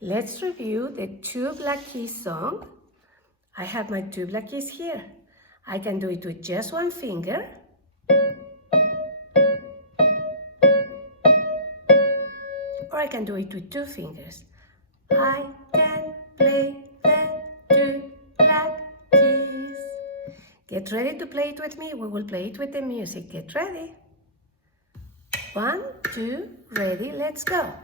Let's review the Two Black Keys song. I have my two black keys here. I can do it with just one finger. Or I can do it with two fingers. I can play the two black keys. Get ready to play it with me. We will play it with the music. Get ready. 1, 2, ready, let's go.